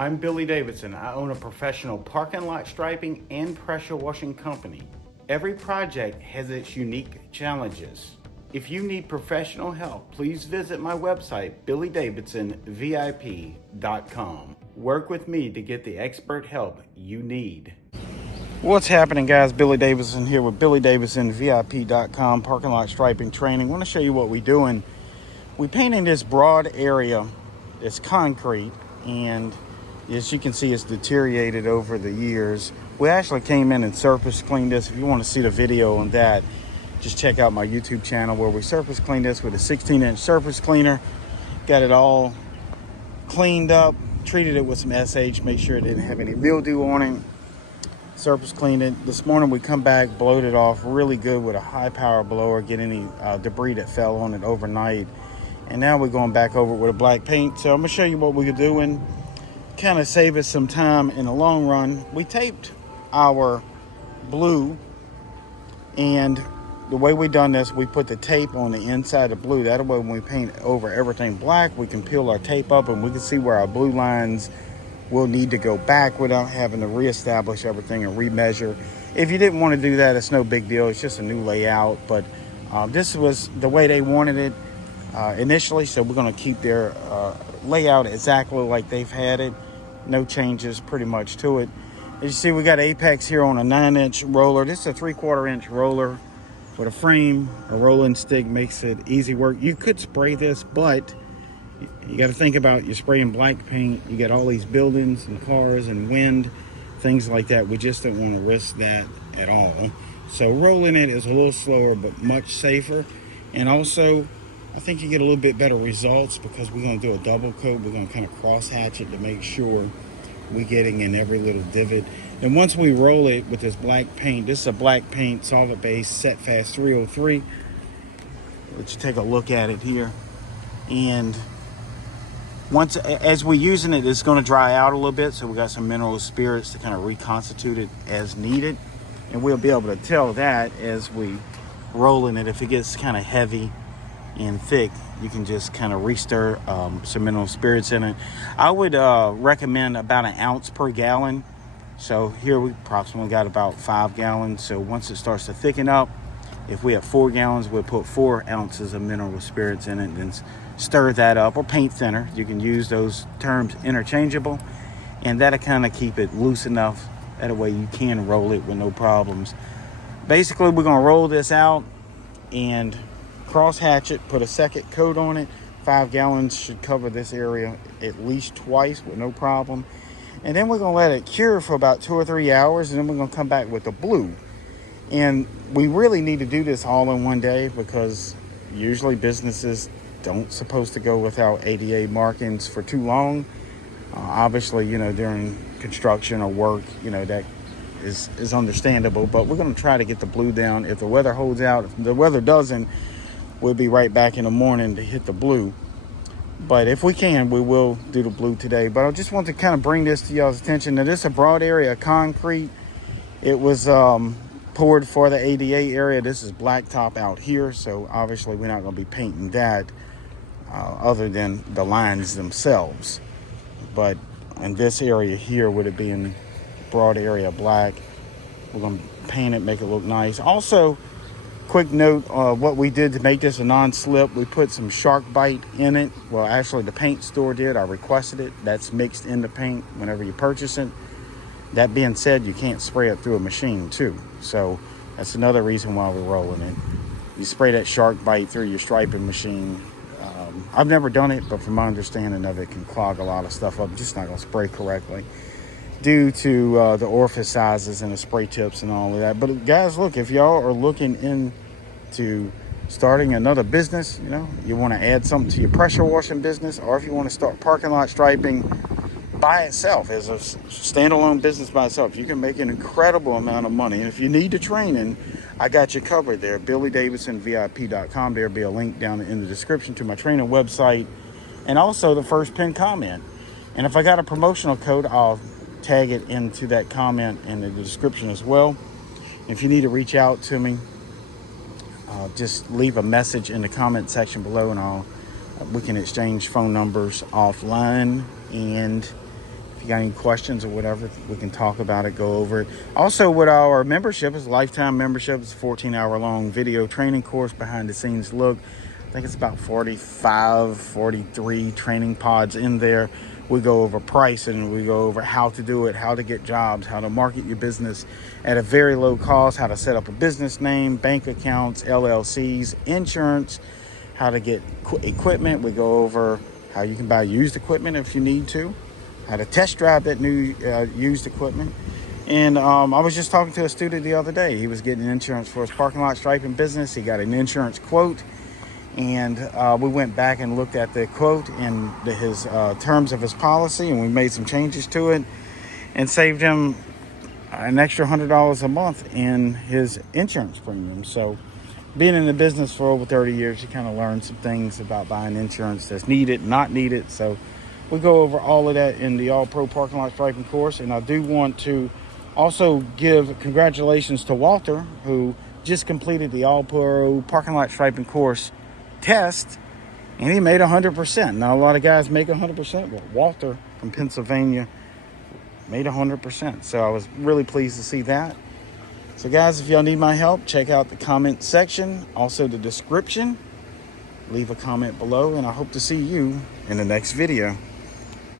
I'm Billy Davidson. I own a professional parking lot striping and pressure washing company. Every project has its unique challenges. If you need professional help, please visit my website, billydavidsonvip.com. Work with me to get the expert help you need. What's happening, guys? Billy Davidson here with billydavidsonvip.com, parking lot striping training. I want to show you what we're doing. We're painting this broad area. It's concrete, and as you can see, it's deteriorated over the years. We actually came in and surface cleaned this. If you want to see the video on that, just check out my YouTube channel where we surface cleaned this with a 16-inch surface cleaner. Got it all cleaned up, treated it with some SH, make sure it didn't have any mildew on it. Surface cleaned it. This morning we come back, blowed it off really good with a high power blower, get any debris that fell on it overnight. And now we're going back over it with a black paint. So I'm gonna show you what we're doing, kind of save us some time in the long run. We taped our blue, and the way we done this, we put the tape on the inside of blue. That way when we paint over everything black, we can peel our tape up and we can see where our blue lines will need to go back without having to reestablish everything and remeasure. If you didn't want to do that, it's no big deal. It's just a new layout, but this was the way they wanted it initially, so we're going to keep their layout exactly like they've had it. No changes pretty much to it. As you see, we got apex here on a 9-inch roller. This is a 3/4 inch roller with a frame. A rolling stick makes it easy work. You could spray this, but you got to think about, you're spraying black paint, you got all these buildings and cars and wind, things like that. We just don't want to risk that at all. So rolling it is a little slower but much safer, and also I think you get a little bit better results because we're going to do a double coat. We're going to kind of cross hatch it to make sure we're getting in every little divot. And once we roll it with this black paint, this is a black paint solvent base set fast 303. Let's take a look at it here. And once, as we're using it, it's going to dry out a little bit, so we got some mineral spirits to kind of reconstitute it as needed, and we'll be able to tell that as we rolling it. If it gets kind of heavy and thick, you can just kind of re-stir some mineral spirits in it. I would recommend about 1 ounce per gallon. So here we approximately got about 5 gallons. So once it starts to thicken up, if we have 4 gallons, we'll put 4 ounces of mineral spirits in it and then stir that up, or paint thinner. You can use those terms interchangeable, and that'll kind of keep it loose enough. That way you can roll it with no problems. Basically, we're gonna roll this out and cross hatch it, put a second coat on it. 5 gallons should cover this area at least twice with no problem. And then we're gonna let it cure for about 2 or 3 hours, and then we're gonna come back with the blue. And we really need to do this all in one day because usually businesses don't supposed to go without ADA markings for too long. Obviously, you know, during construction or work, you know, that is understandable, but we're gonna try to get the blue down. If the weather holds out, if the weather doesn't, we'll be right back in the morning to hit the blue. But if we can, we will do the blue today. But I just want to kind of bring this to y'all's attention. Now, this is a broad area of concrete. It was poured for the ADA area. This is blacktop out here, so obviously we're not going to be painting that other than the lines themselves. But in this area here, with it being broad area black, we're going to paint it, make it look nice. Also, quick note, what we did to make this a non-slip, we put some shark bite in it. Well, actually the paint store did. I requested it. That's mixed in the paint whenever you purchase it. That being said, you can't spray it through a machine too. So that's another reason why we're rolling it. You spray that shark bite through your striping machine. I've never done it, but from my understanding of it, can clog a lot of stuff up. Just not going to spray correctly due to the orifice sizes and the spray tips and all of that. But guys, look, if y'all are looking into starting another business, you know, you want to add something to your pressure washing business, or if you want to start parking lot striping by itself as a standalone business by itself, you can make an incredible amount of money. And if you need the training, I got you covered there. billydavidsonvip.com. There'll be a link down in the description to my training website, and also the first pinned comment. And if I got a promotional code, I'll tag it into that comment in the description as well. If you need to reach out to me, just leave a message in the comment section below, and we can exchange phone numbers offline. And If you got any questions or whatever, we can talk about it, go over it. Also, with our membership, is lifetime membership. It's a 14-hour long video training course, behind the scenes look. I think it's about 43 training pods in there. We go over pricing, we go over how to do it, how to get jobs, how to market your business at a very low cost, how to set up a business name, bank accounts, LLCs, insurance, how to get equipment. We go over how you can buy used equipment if you need to, how to test drive that new used equipment. And I was just talking to a student the other day. He was getting insurance for his parking lot striping business. He got an insurance quote, and we went back and looked at the quote and his terms of his policy, and we made some changes to it and saved him an extra $100 a month in his insurance premium. So being in the business for over 30 years, you kind of learn some things about buying insurance that's needed, not needed. So we go over all of that in the All Pro Parking Lot Striping course. And I do want to also give congratulations to Walter, who just completed the All Pro Parking Lot Striping course test, and he made 100%. Now, a lot of guys make 100%, but Walter from Pennsylvania made 100%. So I was really pleased to see that. So guys, if y'all need my help, check out the comment section, also the description. Leave a comment below, and I hope to see you in the next video.